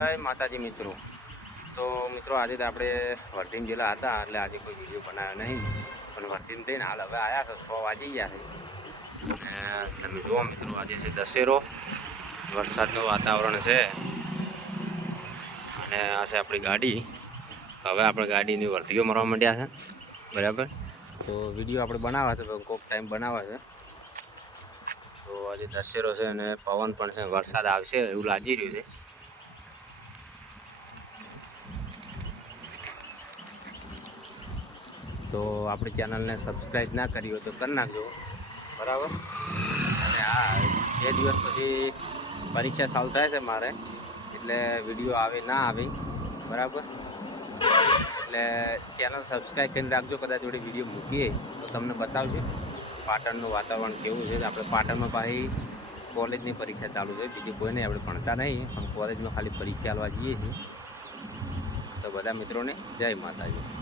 જય માતાજી મિત્રો. તો મિત્રો આજે તો આપણે વર્ધીન જિલ્લા હતા એટલે આજે કોઈ વિડીયો બનાવ્યો નહીં, પણ વર્ધીન થઈને હાલ હવે આવ્યા તો 100 વાગી ગયા છે. અને તમે જુઓ મિત્રો, આજે છે દશેરો, વરસાદનું વાતાવરણ છે અને આ છે આપણી ગાડી. હવે આપણે ગાડીની વર્ધીઓ મારવા માંડ્યા છે, બરાબર. તો વિડીયો આપણે બનાવવા છે, કોઈક ટાઈમ બનાવવા છે. તો આજે દશેરો છે અને પવન પણ છે, વરસાદ આવશે એવું લાગી રહ્યું છે. તો આપણી ચેનલને સબસ્ક્રાઈબ ના કરી હોય તો કરી નાખજો, બરાબર. અને હા, 2 દિવસ પછી પરીક્ષા ચાલુ થાય છે મારે, એટલે વિડીયો આવે ના આવે, બરાબર. એટલે ચેનલ સબસ્ક્રાઈબ કરીને રાખજો. કદાચ જોડે વિડીયો મૂકીએ તો તમને બતાવજો પાટણનું વાતાવરણ કેવું છે. આપણે પાટણમાં પાછી કોલેજની પરીક્ષા ચાલુ છે, બીજી કોઈ નહીં. આપણે ભણતા નહીં, પણ કોલેજમાં ખાલી પરીક્ષા આપવા જઈએ છીએ. તો બધા મિત્રોને જય માતાજી.